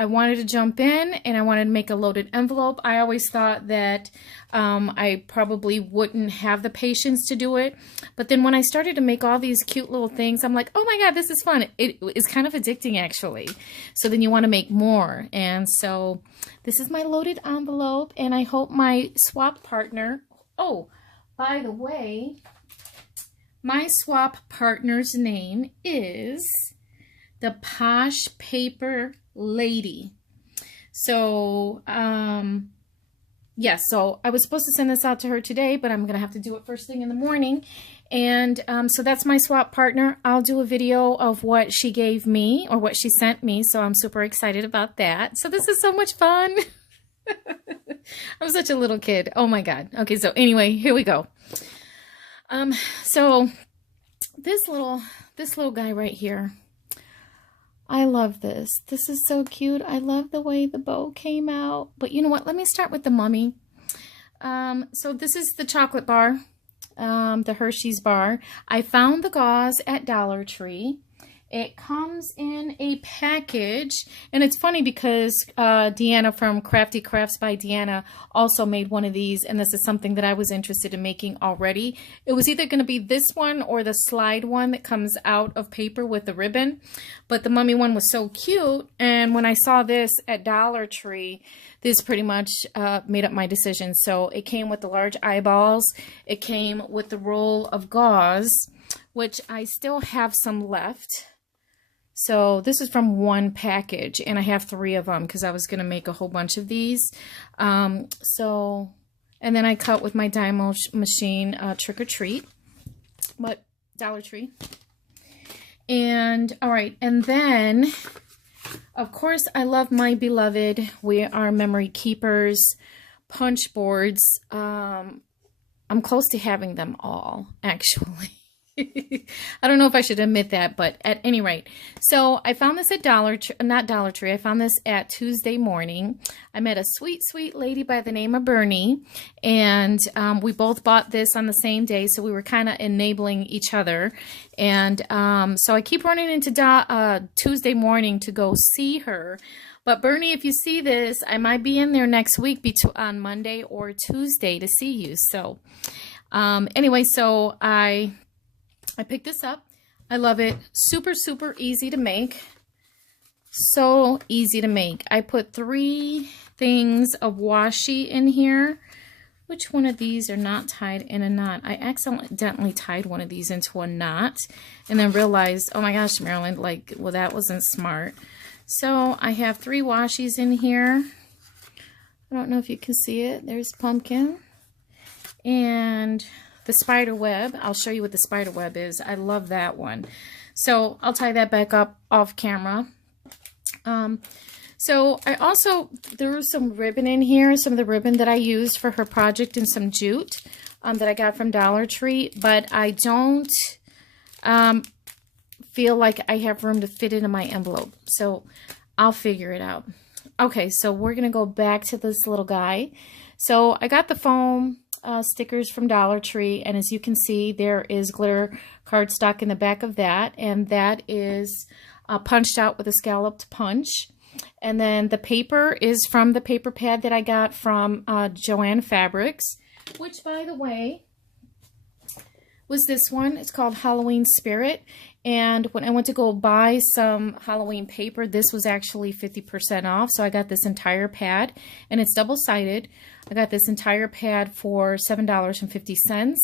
I wanted to jump in and I wanted to make a loaded envelope. I always thought that I probably wouldn't have the patience to do it. But then when I started to make all these cute little things, I'm like, oh my God, this is fun. It is kind of addicting, actually. So then you want to make more. And so this is my loaded envelope, and I hope my swap partner, oh, by the way, my swap partner's name is the Posh Paper Lady. So, yes, so I was supposed to send this out to her today, but I'm going to have to do it first thing in the morning. And so that's my swap partner. I'll do a video of what she gave me or what she sent me, so I'm super excited about that. So this is so much fun. I'm such a little kid. Oh my God. Okay, so anyway, here we go. So this little guy right here, I love this. This is so cute. I love the way the bow came out. But you know what? Let me start with the mummy. So this is the chocolate bar, the Hershey's bar. I found the gauze at Dollar Tree. It comes in a package, and it's funny because Deanna from Crafty Crafts by Deanna also made one of these, and this is something that I was interested in making already. It was either going to be this one or the slide one that comes out of paper with the ribbon, but the mummy one was so cute, and when I saw this at Dollar Tree, this pretty much made up my decision. So it came with the large eyeballs, it came with the roll of gauze, which I still have some left. So this is from one package, and I have 3 of them because I was going to make a whole bunch of these. And then I cut with my Dymo machine, Trick or Treat, but Dollar Tree. And all right, and then of course I love my beloved We Are Memory Keepers punch boards. I'm close to having them all, actually. I don't know if I should admit that, but at any rate. So I found this at not Dollar Tree. I found this at Tuesday Morning. I met a sweet, sweet lady by the name of Bernie, and we both bought this on the same day, so we were kind of enabling each other. And so I keep running into Tuesday Morning to go see her. But Bernie, if you see this, I might be in there next week on Monday or Tuesday to see you. So anyway, so I picked this up. I love it. Super, super easy to make. So easy to make. I put 3 things of washi in here. Which one of these are not tied in a knot? I accidentally tied one of these into a knot and then realized, oh my gosh, Marilyn, like, well, that wasn't smart. So I have 3 washies in here. I don't know if you can see it. There's pumpkin. And the spider web. I'll show you what the spider web is. I love that one. So I'll tie that back up off camera. So I also threw some ribbon in here, some of the ribbon that I used for her project, and some jute that I got from Dollar Tree, but I don't feel like I have room to fit into my envelope. So I'll figure it out. Okay, so we're going to go back to this little guy. So I got the foam stickers from Dollar Tree, and as you can see, there is glitter cardstock in the back of that, and that is punched out with a scalloped punch. And then the paper is from the paper pad that I got from Joann Fabrics, which, by the way, was this one. It's called Halloween Spirit. And when I went to go buy some Halloween paper, this was actually 50% off. So I got this entire pad, and it's double-sided. I got this entire pad for $7.50.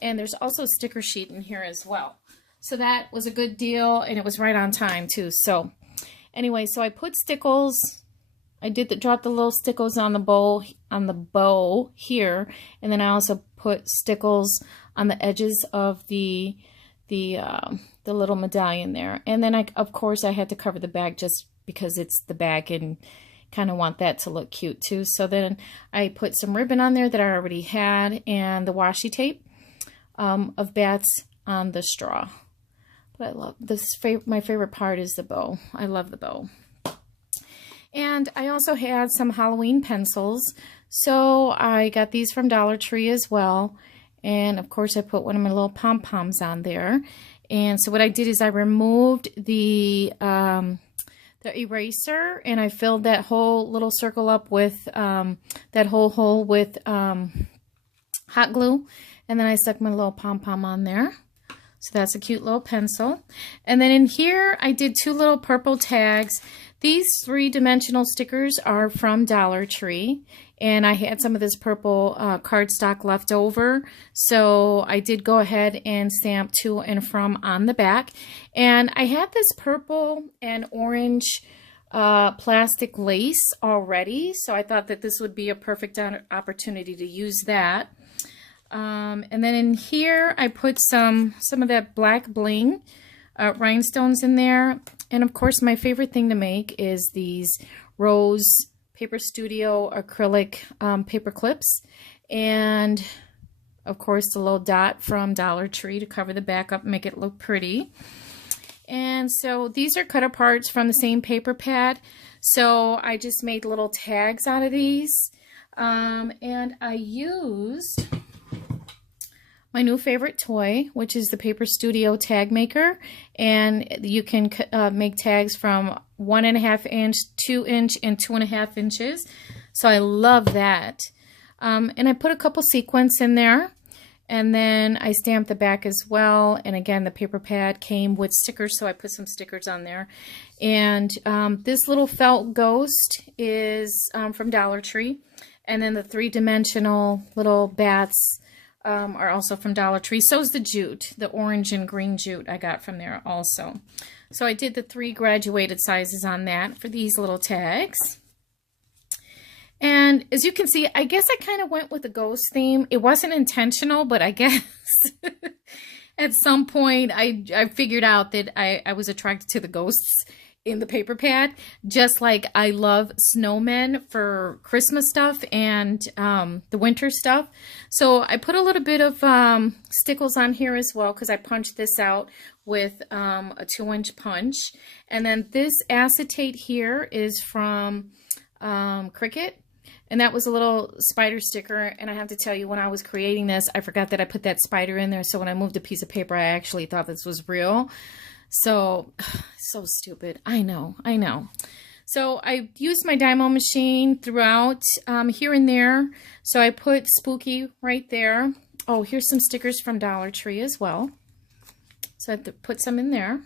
And there's also a sticker sheet in here as well. So that was a good deal, and it was right on time too. So anyway, so I put stickles. I dropped the little stickles on the bow here, and then I also put stickles on the edges of the little medallion there. And then of course I had to cover the bag just because it's the bag and kind of want that to look cute too. So then I put some ribbon on there that I already had, and the washi tape of bats on the straw. But I love this. My favorite part is the bow. I love the bow. And I also had some Halloween pencils. So I got these from Dollar Tree as well. And of course I put one of my little pom-poms on there. And so what I did is I removed the the eraser, and I filled that whole little circle up with, that whole hole with hot glue. And then I stuck my little pom-pom on there. So that's a cute little pencil. And then in here, I did 2 little purple tags. These 3-dimensional stickers are from Dollar Tree. And I had some of this purple cardstock left over. So I did go ahead and stamp to and from on the back. And I had this purple and orange plastic lace already. So I thought that this would be a perfect opportunity to use that. And then in here, I put some of that black bling rhinestones in there. And of course, my favorite thing to make is these Rose Paper Studio acrylic paper clips. And of course, the little dot from Dollar Tree to cover the back up and make it look pretty. And so these are cut aparts from the same paper pad. So I just made little tags out of these. And I used my new favorite toy, which is the Paper Studio tag maker, and you can make tags from 1.5 inch, 2 inch, and 2.5 inches. So I love that. And I put a couple sequins in there, and then I stamped the back as well. And again, the paper pad came with stickers, so I put some stickers on there. And this little felt ghost is from Dollar Tree, and then the 3-dimensional little bats are also from Dollar Tree. So is the jute, the orange and green jute I got from there also. So I did the 3 graduated sizes on that for these little tags. And as you can see, I guess I kind of went with the ghost theme. It wasn't intentional, but I guess at some point I figured out that I was attracted to the ghosts in the paper pad, just like I love snowmen for Christmas stuff and the winter stuff. So I put a little bit of stickles on here as well, because I punched this out with a 2-inch punch. And then this acetate here is from Cricut. And that was a little spider sticker. And I have to tell you, when I was creating this, I forgot that I put that spider in there. So when I moved a piece of paper, I actually thought this was real. So stupid. I know. So I used my Dymo machine throughout here and there. So I put Spooky right there. Oh, here's some stickers from Dollar Tree as well. So I have to put some in there.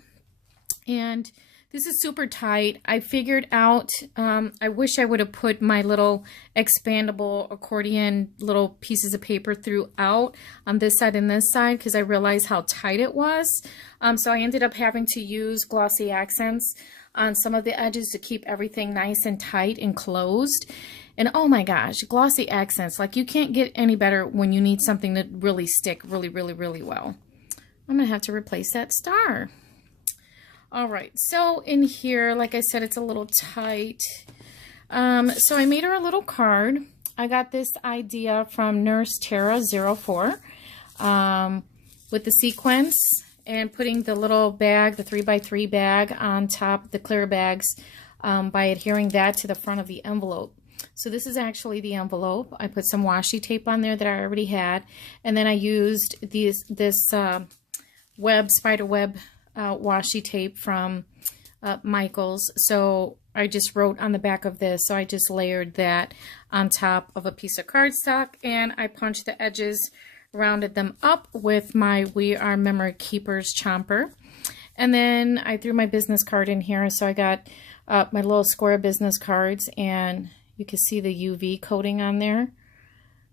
And this is super tight. I figured out, I wish I would have put my little expandable accordion little pieces of paper throughout on this side and this side, because I realized how tight it was. So I ended up having to use glossy accents on some of the edges to keep everything nice and tight and closed. And oh my gosh, glossy accents, like you can't get any better when you need something to really stick really well. I'm gonna have to replace that star. All right, so in here, like I said, it's a little tight. So I made her a little card. I got this idea from Nurse Tara 04 with the sequins and putting the little bag, the 3x3 bag on top, the clear bags, by adhering that to the front of the envelope. So this is actually the envelope. I put some washi tape on there that I already had, and then I used this spider web washi tape from Michael's. So I just wrote on the back of this. So I just layered that on top of a piece of cardstock, and I punched the edges, rounded them up with my We Are Memory Keepers chomper. And then I threw my business card in here. So I got my little square business cards, and you can see the UV coating on there.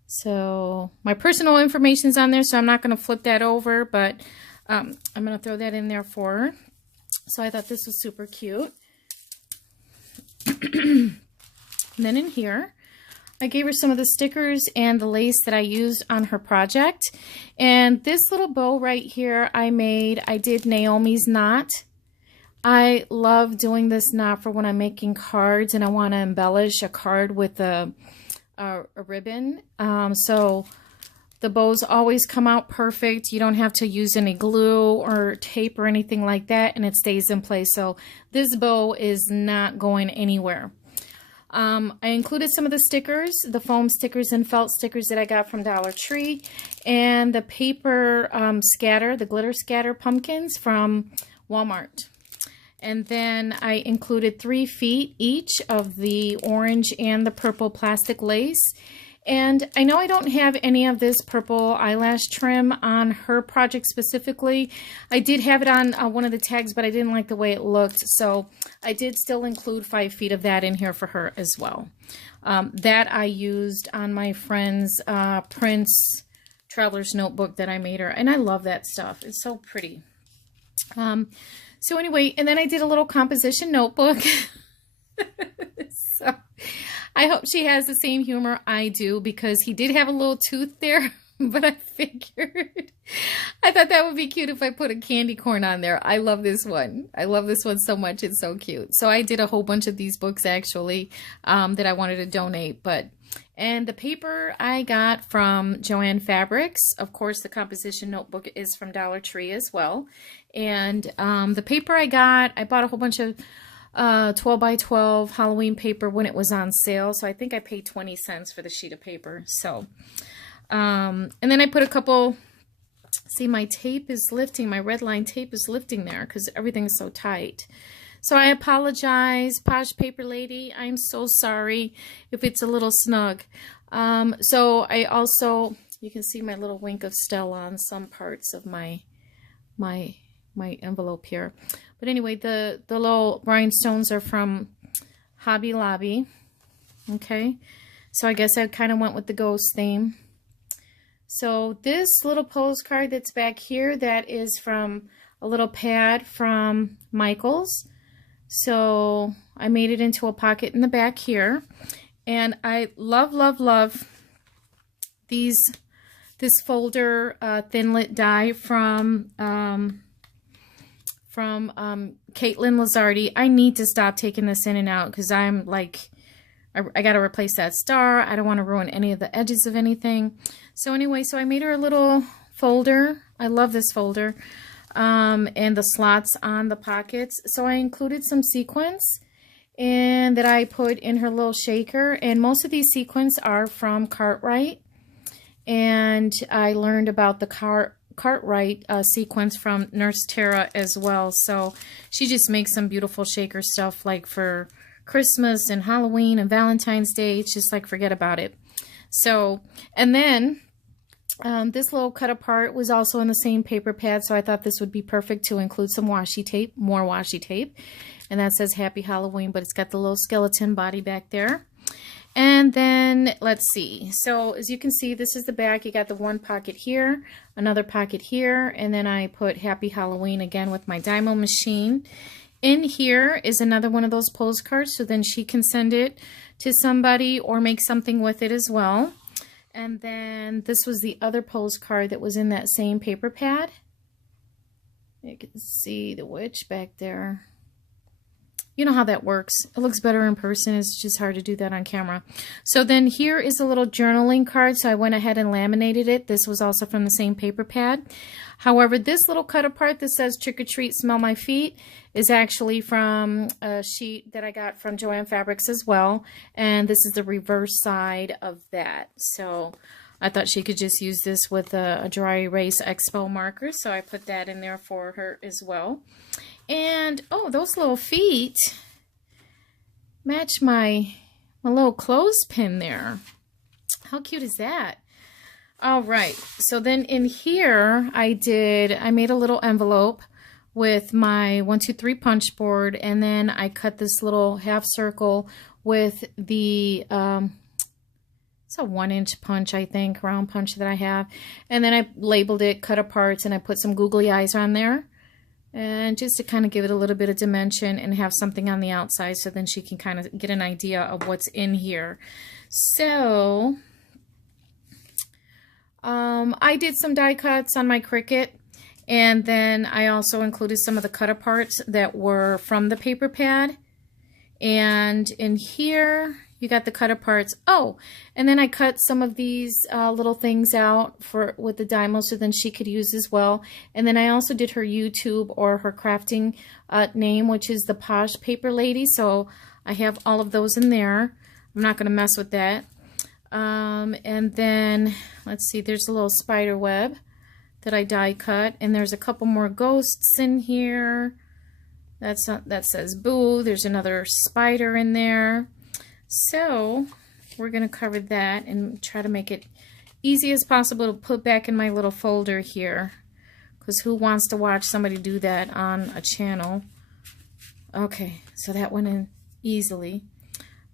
So my personal information is on there, so I'm not going to flip that over, but I'm going to throw that in there for her. So I thought this was super cute. And then in here, I gave her some of the stickers and the lace that I used on her project. And this little bow right here I did Naomi's knot. I love doing this knot for when I'm making cards and I want to embellish a card with a ribbon. So the bows always come out perfect. You don't have to use any glue or tape or anything like that, and it stays in place. So this bow is not going anywhere. I included some of the stickers, the foam stickers and felt stickers that I got from Dollar Tree, and the paper scatter, the glitter scatter pumpkins from Walmart. And then I included 3 feet each of the orange and the purple plastic lace. And I know I don't have any of this purple eyelash trim on her project specifically. I did have it on one of the tags, but I didn't like the way it looked. So I did still include 5 feet of that in here for her as well. That I used on my friend's Prince Traveler's Notebook that I made her. And I love that stuff. It's so pretty. So anyway, and then I did a little composition notebook. So I hope she has the same humor I do, because he did have a little tooth there, but I figured, I thought that would be cute if I put a candy corn on there. I love this one. I love this one so much. It's so cute. So I did a whole bunch of these books actually that I wanted to donate, and the paper I got from Joann Fabrics. Of course, the composition notebook is from Dollar Tree as well. And the paper I bought a whole bunch of 12 by 12 Halloween paper when it was on sale. So I think I paid 20 cents for the sheet of paper. So, and then I put a couple, see, my tape is lifting, my red line tape is lifting there because everything's so tight. So I apologize, Posh Paper Lady. I'm so sorry if it's a little snug. So I also, you can see my little wink of Stella on some parts of my envelope here. But anyway, the little rhinestones are from Hobby Lobby. Okay, so I guess I kind of went with the ghost theme. So this little postcard that's back here, that is from a little pad from Michaels. So I made it into a pocket in the back here. And I love, love, love this folder Thinlit die from Caitlin Lazardi. I need to stop taking this in and out because I'm like, I got to replace that star. I don't want to ruin any of the edges of anything. So anyway, so I made her a little folder. I love this folder. And the slots on the pockets. So I included some sequins and that I put in her little shaker. And most of these sequins are from Cartwright. And I learned about the Cartwright sequence from Nurse Tara as well. So she just makes some beautiful shaker stuff like for Christmas and Halloween and Valentine's Day. It's just like, forget about it. So, and then this little cut apart was also in the same paper pad. So I thought this would be perfect to include some washi tape, more washi tape. And that says Happy Halloween, but it's got the little skeleton body back there. And then let's see. So as you can see, this is the back. You got the one pocket here, another pocket here, and then I put Happy Halloween again with my Dymo machine. In here is another one of those postcards, so then she can send it to somebody or make something with it as well. And then this was the other postcard that was in that same paper pad. You can see the witch back there. You know how that works. It looks better in person. It's just hard to do that on camera. So then here is a little journaling card. So I went ahead and laminated it. This was also from the same paper pad. However, this little cut apart that says Trick or Treat, Smell My Feet is actually from a sheet that I got from Joann Fabrics as well. And this is the reverse side of that. So I thought she could just use this with a dry erase expo marker. So I put that in there for her as well. And, oh, those little feet match my little clothespin there. How cute is that? All right. So then in here, I made a little envelope with my 1, 2, 3 punch board. And then I cut this little half circle with the, it's a 1-inch punch, I think, round punch that I have. And then I labeled it cut apart and I put some googly eyes on there. And just to kind of give it a little bit of dimension and have something on the outside so then she can kind of get an idea of what's in here. So, I did some die cuts on my Cricut. And then I also included some of the cut aparts that were from the paper pad. And in here, you got the cut aparts. Oh, and then I cut some of these little things out with the Dymo so then she could use as well. And then I also did her YouTube or her crafting name, which is the Posh Paper Lady. So I have all of those in there. I'm not going to mess with that. And then, let's see, there's a little spider web that I die cut. And there's a couple more ghosts in here. that says boo. There's another spider in there. So we're going to cover that and try to make it easy as possible to put back in my little folder here. Because who wants to watch somebody do that on a channel? Okay, so that went in easily.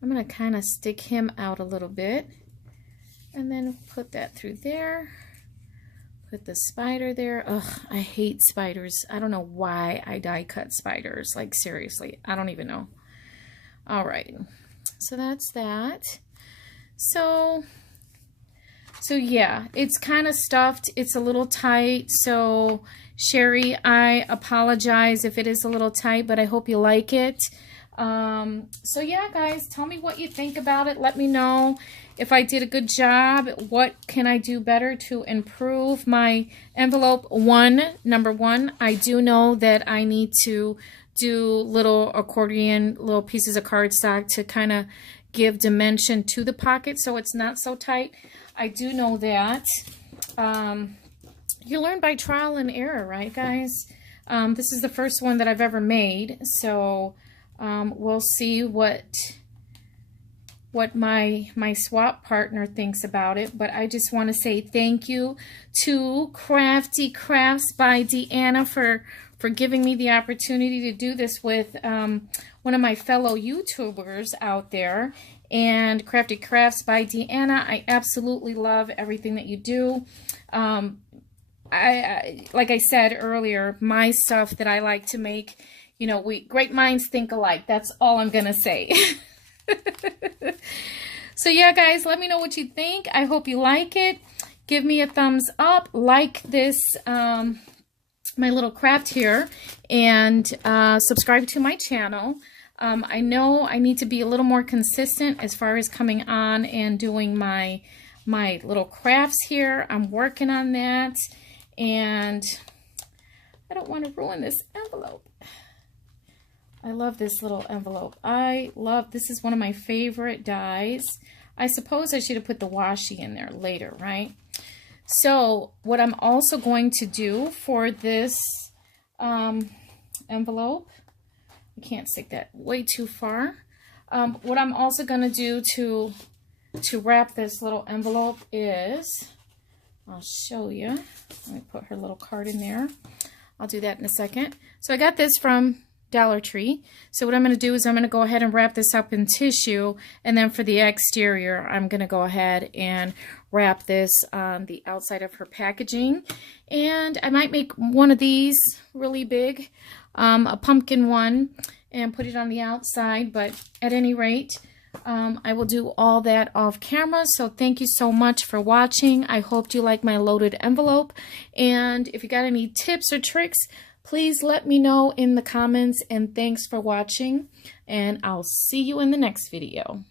I'm going to kind of stick him out a little bit. And then put that through there. Put the spider there. Ugh, I hate spiders. I don't know why I die cut spiders. Like, seriously, I don't even know. All right, so that's that. So yeah, it's kind of stuffed. It's a little tight. So Sherry, I apologize if it is a little tight, but I hope you like it. So yeah, guys, tell me what you think about it. Let me know if I did a good job. What can I do better to improve my envelope? Number one, I do know that I need to do little accordion, little pieces of cardstock to kind of give dimension to the pocket so it's not so tight. I do know that. You learn by trial and error, right, guys? This is the first one that I've ever made, so we'll see what my swap partner thinks about it. But I just want to say thank you to Crafty Crafts by Deanna for giving me the opportunity to do this with one of my fellow YouTubers out there. And Crafty Crafts by Deanna, I absolutely love everything that you do. I like I said earlier, my stuff that I like to make, you know, great minds think alike. That's all I'm gonna say. So yeah, guys, let me know what you think. I hope you like it. Give me a thumbs up, like this my little craft here, and subscribe to my channel. I know I need to be a little more consistent as far as coming on and doing my little crafts here. I'm working on that, and I don't want to ruin this envelope. I love this little envelope. This is one of my favorite dies. I suppose I should have put the washi in there later, right? So what I'm also going to do for this envelope, I can't stick that way too far. What I'm also going to do to wrap this little envelope is, I'll show you. Let me put her little card in there. I'll do that in a second. So I got this from Dollar Tree. So what I'm going to do is I'm going to go ahead and wrap this up in tissue, and then for the exterior I'm going to go ahead and wrap this on the outside of her packaging. And I might make one of these really big, a pumpkin one, and put it on the outside. But at any rate, I will do all that off camera. So thank you so much for watching. I hope you like my loaded envelope, and if you got any tips or tricks, please let me know in the comments. And thanks for watching, and I'll see you in the next video.